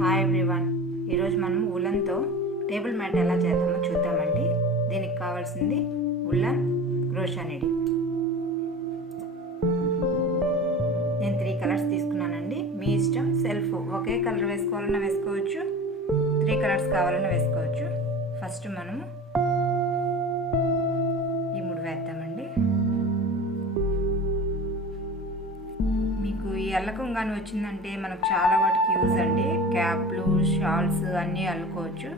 Hi everyone, ఈరోజు మనం ఉలన్తో table mat ఎలా చేద్దామో చూద్దామండి. దీనికి కావాల్సింది ఉలన్ క్రోషా నీడిల్. నేను 3 కలర్స్ తీసుకున్నానండి. మీ ఇష్టం, సెల్ఫ్ ఒకే కలర్ వేసుకోవాలన్నా వేసుకోవచ్చు, 3 కలర్స్ కావాలన్నా వేసుకోవచ్చు. ఫస్ట్ మనము ఈ 3 వేద్దామండి. మీకు ఈ అల్లకం కానీ వచ్చిందంటే మనకు చాలా వాటికి యూజ్ అండి. క్యాప్లు, షాల్స్ అన్నీ అల్లుకోవచ్చు.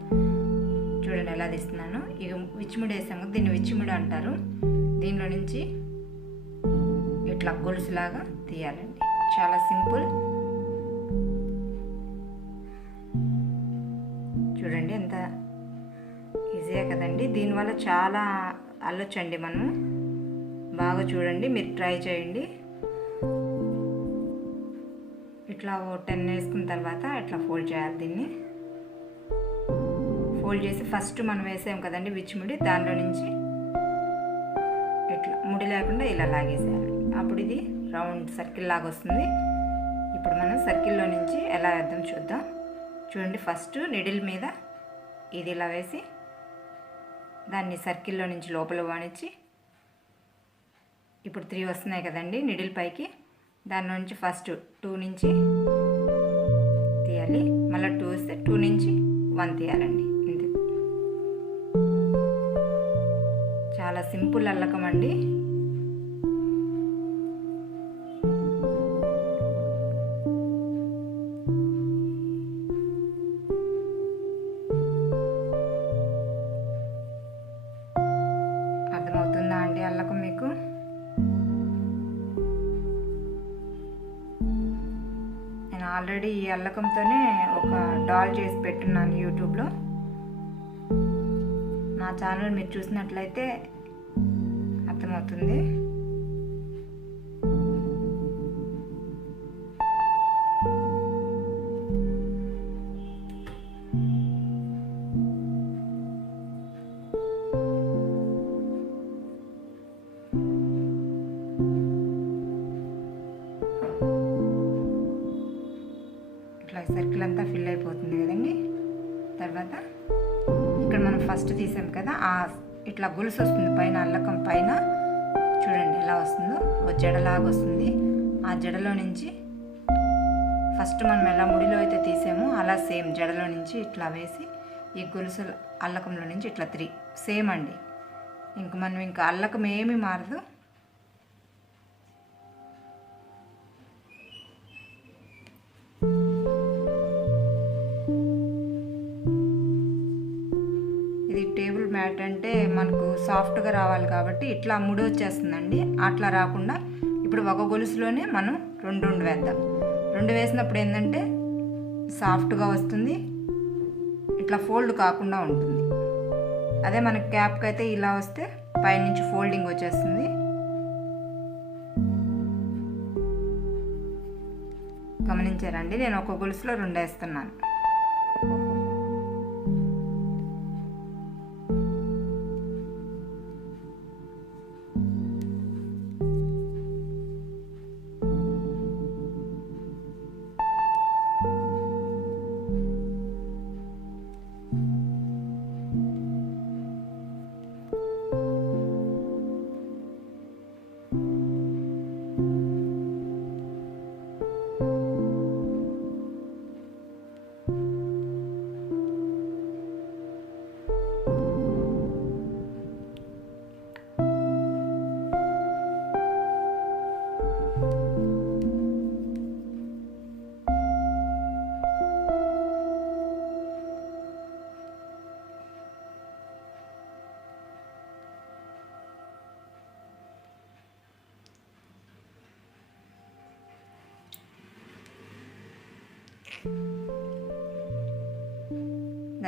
చూడండి ఎలా తీస్తున్నాను. ఇక విచ్చిముడి వేసాము, దీన్ని విచ్చిముడి అంటారు. దీనిలో నుంచి ఇట్లా గొలుసులాగా తీయాలండి. చాలా సింపుల్. చూడండి ఎంత ఈజీగా కదండి. దీనివల్ల చాలా అల్లొచ్చండి మనం. బాగా చూడండి, మీరు ట్రై చేయండి. ఇట్లా 10 వేసుకున్న తర్వాత ఇట్లా ఫోల్డ్ చేయాలి. దీన్ని ఫోల్డ్ చేసి ఫస్ట్ మనం వేసాం కదండి విచ్చిముడి, దానిలో నుంచి ఇట్లా ముడి లేకుండా ఇలా లాగేసేయాలి. అప్పుడు ఇది రౌండ్ సర్కిల్ లాగా వస్తుంది. ఇప్పుడు మనం సర్కిల్లో నుంచి ఎలా వేద్దాం చూద్దాం. చూడండి, ఫస్ట్ నిడిల్ మీద ఇది ఇలా వేసి దాన్ని సర్కిల్లో నుంచి లోపల వాణించి, ఇప్పుడు 3 వస్తున్నాయి కదండి నిడిల్ పైకి, దాని నుంచి ఫస్ట్ 2 నుంచి తీయాలి. మళ్ళీ 2 వస్తే 2 నుంచి 1 తీయాలండి. ఇంతే. చాలా సింపుల్ అల్లకం అండి. అర్థమవుతుందా అండి అల్లకం మీకు? ఆల్రెడీ ఈ అల్లకంతోనే ఒక డాల్ చేసి పెట్టున్నాను యూట్యూబ్లో. నా ఛానల్ మీరు చూసినట్లయితే అర్థమవుతుంది. సర్కిల్ అంతా ఫిల్ అయిపోతుంది కదండి. తర్వాత ఇక్కడ మనం ఫస్ట్ తీసాం కదా, ఇట్లా గొలుసు వస్తుంది పైన, అల్లకం పైన చూడండి ఎలా వస్తుందో. ఓ జడలాగా వస్తుంది. ఆ జడలో నుంచి ఫస్ట్ మనం ఎలా ముడిలో అయితే తీసామో అలా సేమ్ జడలో నుంచి ఇట్లా వేసి ఈ గొలుసు అల్లకంలో నుంచి ఇట్లా 3 సేమ్ అండి. ఇంక మనం ఇంకా అల్లకం ఏమీ మారదు. టేబుల్ మ్యాట్ అంటే మనకు సాఫ్ట్గా రావాలి కాబట్టి ఇట్లా ముడి వచ్చేస్తుందండి. అట్లా రాకుండా ఇప్పుడు ఒక గొలుసులోనే మనం 2 వేద్దాం. 2 వేసినప్పుడు ఏంటంటే సాఫ్ట్గా వస్తుంది, ఇట్లా ఫోల్డ్ కాకుండా ఉంటుంది. అదే మనకి క్యాప్కి అయితే ఇలా వస్తే పైనుంచి ఫోల్డింగ్ వచ్చేస్తుంది. గమనించారండి, నేను ఒక గొలుసులో 2 వేస్తున్నాను.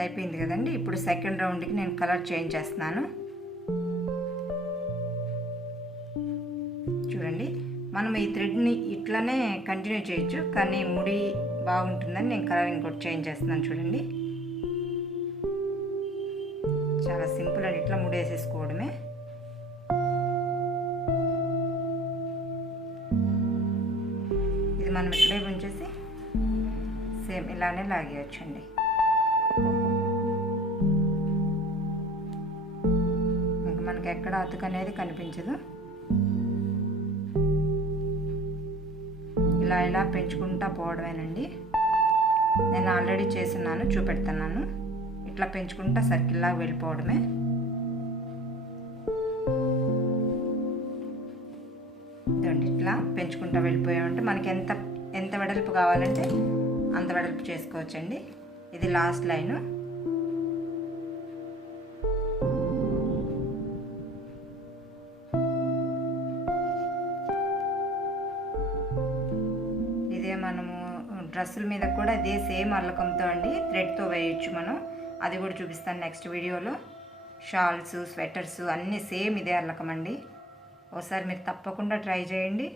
అయిపోయింది కదండి. ఇప్పుడు సెకండ్ రౌండ్కి నేను కలర్ చేంజ్ చేస్తున్నాను. చూడండి, మనం ఈ థ్రెడ్ని ఇట్లానే కంటిన్యూ చేయొచ్చు, కానీ ముడి బాగుంటుందని నేను కలర్ ఇంకోటి చేంజ్ చేస్తున్నాను. చూడండి, చాలా సింపుల్ అండి. ఇట్లా ముడి వేసేసుకోవడమే. ఇది మనం ఇక్కడే ఉంచేసి సేమ్ ఇలానే లాగేయచ్చండి. ఇంక మనకి ఎక్కడ అతుకు అనేది కనిపించదు. ఇలా ఇలా పెంచుకుంటా పోవడమేనండి. నేను ఆల్రెడీ చేస్తున్నాను, చూపెడుతున్నాను. ఇట్లా పెంచుకుంటా సర్కిల్లాగా వెళ్ళిపోవడమే. ఇదండి, ఇట్లా పెంచుకుంటా వెళ్ళిపోయామంటే మనకి ఎంత వెడల్పు కావాలంటే అంత వెడల్పు చేసుకోవచ్చండి. ఇది లాస్ట్ లైను. ఇదే మనము డ్రెస్సుల మీద కూడా ఇదే సేమ్ అల్లకంతో అండి థ్రెడ్తో వేయచ్చు మనం. అది కూడా చూపిస్తాను నెక్స్ట్ వీడియోలో. షాల్స్, స్వెటర్స్ అన్నీ సేమ్ ఇదే అల్లకం అండి. ఒకసారి మీరు తప్పకుండా ట్రై చేయండి.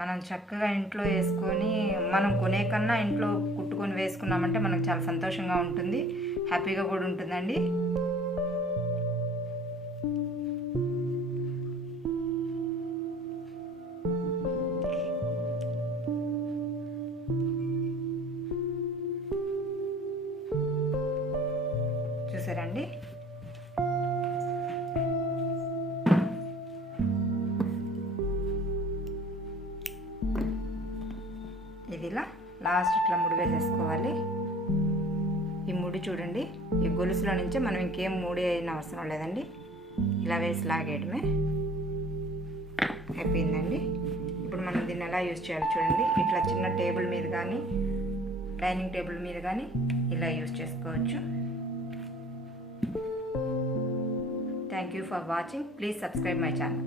మనం చక్కగా ఇంట్లో వేసుకొని, మనం కొనే కన్నా ఇంట్లో కుట్టుకొని వేసుకున్నామంటే మనకు చాలా సంతోషంగా ఉంటుంది, హ్యాపీగా కూడా ఉంటుందండి. చూసారండి, ఇది ఇలా లాస్ట్ ఇట్లా ముడి వేసేసుకోవాలి. ఈ ముడి చూడండి, ఈ గొలుసులో నుంచే మనం ఇంకేం ముడి అయిన అవసరం లేదండి. ఇలా వేసి లాగేయడమే. అయిపోయిందండి. ఇప్పుడు మనం దీన్ని ఎలా యూజ్ చేయాలి చూడండి. ఇట్లా చిన్న టేబుల్ మీద కానీ, డైనింగ్ టేబుల్ మీద కానీ ఇలా యూజ్ చేసుకోవచ్చు. Thank you for watching. Please subscribe my channel.